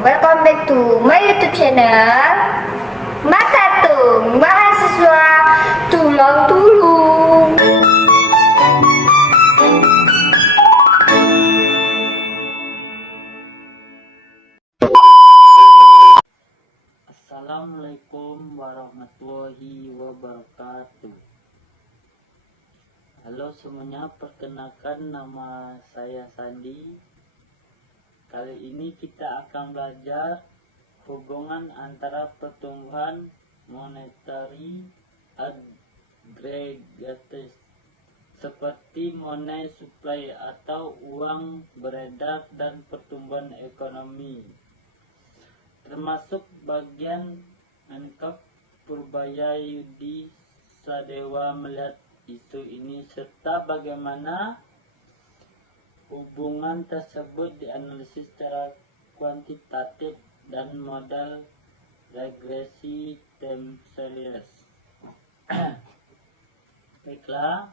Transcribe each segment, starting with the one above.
welcome back to my YouTube channel Matatung Mahasiswa Tulang Tulung. Assalamualaikum warahmatullahi wabarakatuh. Halo semuanya, perkenalkan nama saya Sandi. Kali ini kita akan belajar hubungan antara pertumbuhan monetary aggregates seperti money supply atau uang beredar dan pertumbuhan ekonomi, termasuk bagian Menkop Purbaya Yudi Sadewa melihat isu ini serta bagaimana hubungan tersebut dianalisis secara kuantitatif dan model regresi time series. Baiklah,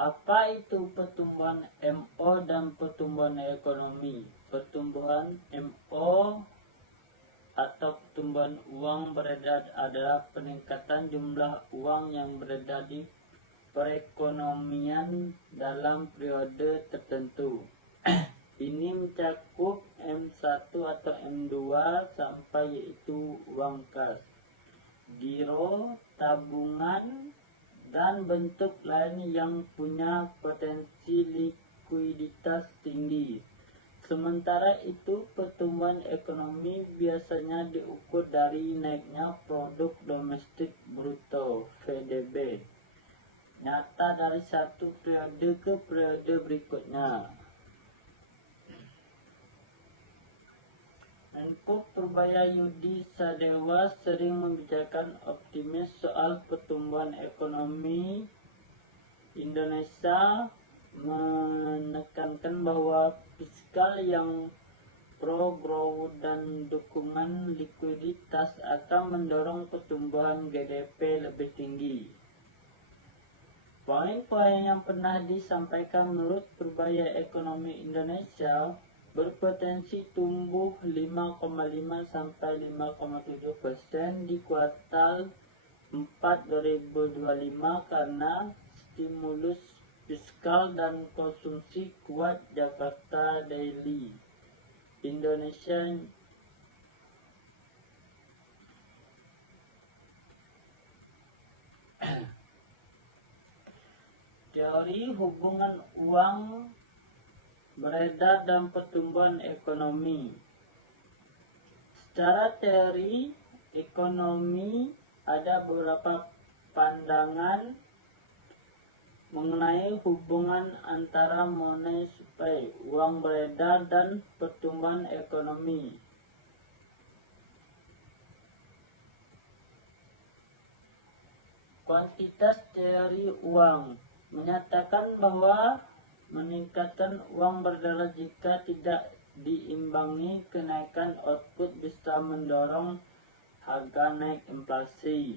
apa itu pertumbuhan MO dan pertumbuhan ekonomi? Pertumbuhan MO atau pertumbuhan uang beredar adalah peningkatan jumlah uang yang beredar di perekonomian dalam periode tertentu. Ini mencakup M1 atau M2 sampai, yaitu uang kas, giro, tabungan, dan bentuk lain yang punya potensi likuiditas tinggi. Sementara itu, pertumbuhan ekonomi biasanya diukur dari naiknya produk domestik bruto (PDB) nyata dari satu periode ke periode berikutnya. Menkop Purbaya Yudi Sadewa sering membicarakan optimis soal pertumbuhan ekonomi Indonesia, menekankan bahwa fiskal yang pro-growth dan dukungan likuiditas akan mendorong pertumbuhan GDP lebih tinggi. Poin-poin yang pernah disampaikan menurut Purbaya ekonomi Indonesia berpotensi tumbuh 5,5 sampai 5,7% di kuartal 4 2025 karena stimulus fiskal dan konsumsi kuat Jakarta Daily Indonesia Teori hubungan uang beredar dan pertumbuhan ekonomi. Secara teori ekonomi, ada beberapa pandangan mengenai hubungan antara money supply, uang beredar, dan pertumbuhan ekonomi. Kuantitas teori uang menyatakan bahwa meningkatkan uang beredar jika tidak diimbangi kenaikan output bisa mendorong harga naik inflasi.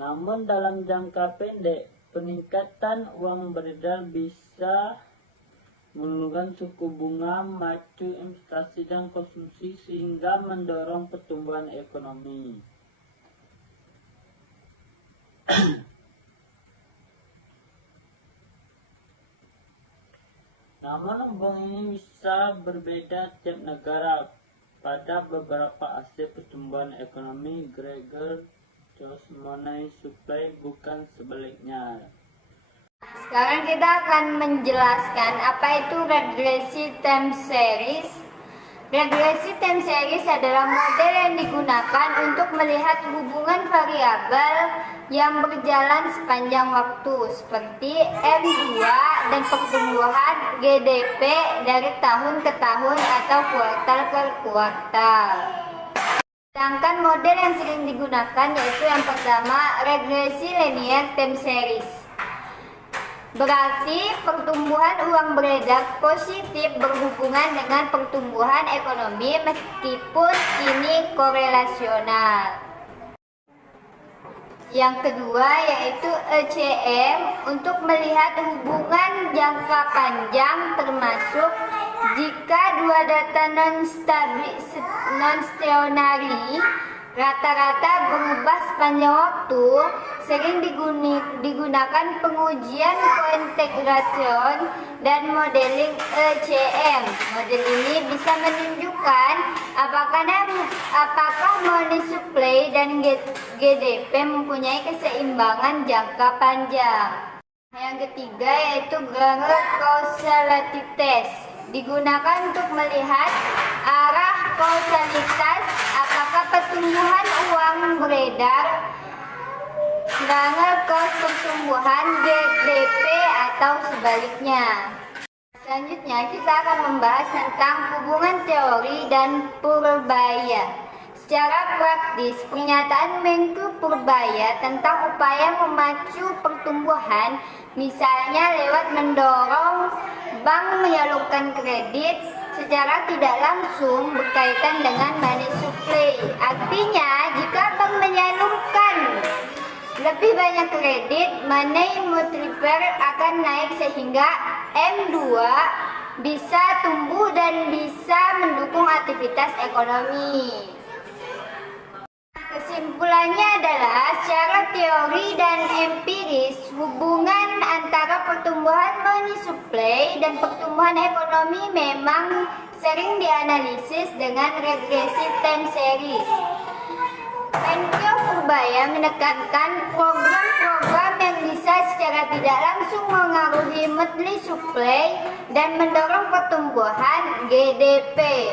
Namun dalam jangka pendek, peningkatan uang beredar bisa menurunkan suku bunga, memacu investasi dan konsumsi sehingga mendorong pertumbuhan ekonomi. Namun hubungan ini bisa berbeda tiap negara. Pada beberapa aspek pertumbuhan ekonomi, Gregor Jones money supply, bukan sebaliknya. Sekarang kita akan menjelaskan apa itu regresi time series. Regresi time series adalah model yang digunakan untuk melihat hubungan variabel yang berjalan sepanjang waktu, seperti M2 dan pertumbuhan GDP dari tahun ke tahun atau kuartal ke kuartal. Sedangkan model yang sering digunakan yaitu yang pertama, regresi linear time series. Berarti pertumbuhan uang beredar positif berhubungan dengan pertumbuhan ekonomi meskipun ini korelasional. Yang kedua yaitu ECM untuk melihat hubungan jangka panjang termasuk Jika dua data non-stationary rata-rata berubah sepanjang waktu, sering digunakan pengujian kointegrasi dan modeling ECM. Model ini bisa menunjukkan apakah money supply dan GDP mempunyai keseimbangan jangka panjang. Yang ketiga yaitu Granger Causality Test. Digunakan untuk melihat arah kausalitas apakah pertumbuhan uang beredar, Granger Cost pertumbuhan GDP atau sebaliknya. Selanjutnya kita akan membahas tentang hubungan teori dan Purbaya. Secara praktis, pernyataan Menko Purbaya tentang upaya memacu pertumbuhan, misalnya lewat mendorong bank menyalurkan kredit secara tidak langsung berkaitan dengan money supply. Artinya, jika bank menyalurkan lebih banyak kredit, money multiplier akan naik sehingga M2 bisa tumbuh dan bisa mendukung aktivitas ekonomi. Kesimpulannya adalah secara teori dan empiris, hubungan antara pertumbuhan money supply dan pertumbuhan ekonomi memang sering dianalisis dengan regresi time series. Menko Purbaya menekankan program-program yang bisa secara tidak langsung mengaruhi monthly supply dan mendorong pertumbuhan GDP.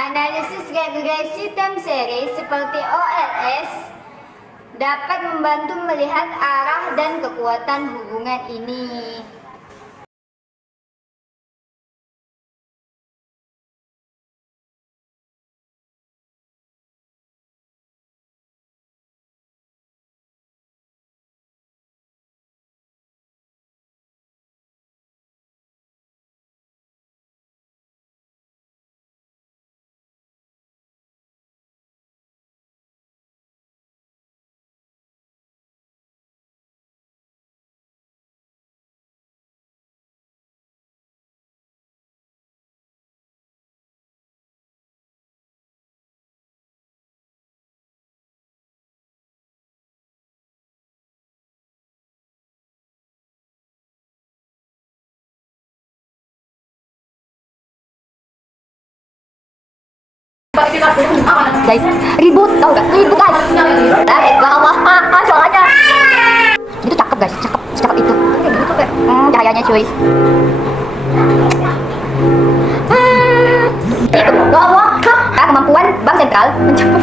Analisis regresi time series seperti OLS dapat membantu melihat arah dan kekuatan hubungan ini. Guys, ribut tau gak? Ribut guys. Lama soalnya. Itu cakep guys, cakep itu. Kayak gitu kayak cahayanya cuy. Itu bahwa kemampuan bank sentral mencapai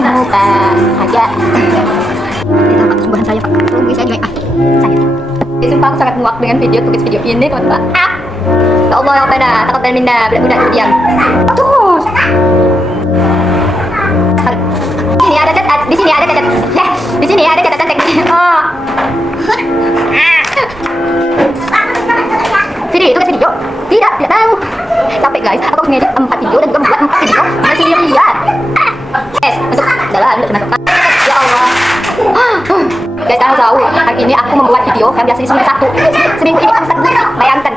kamu pak aja. Itu pak sumbangan saya pak. Tunggu saya juga saya. Sumpah aku sangat muak dengan tugas video ini teman-teman. Ya Allah yang pada takut dan minda budak-budak diam. Terus. Di sini ada catat. Di sini ada catatan teknis. Video video. Tidak tahu. Capek guys. Aku sengaja 4 video dan juga membuat 4 video. Masih lihat. Yes, masuk dalam masuk. Ya Allah. Guys, kalian tahu hari ini aku membuat video yang biasanya seminggu 1. Seminggu ini 4 video. Bayangkan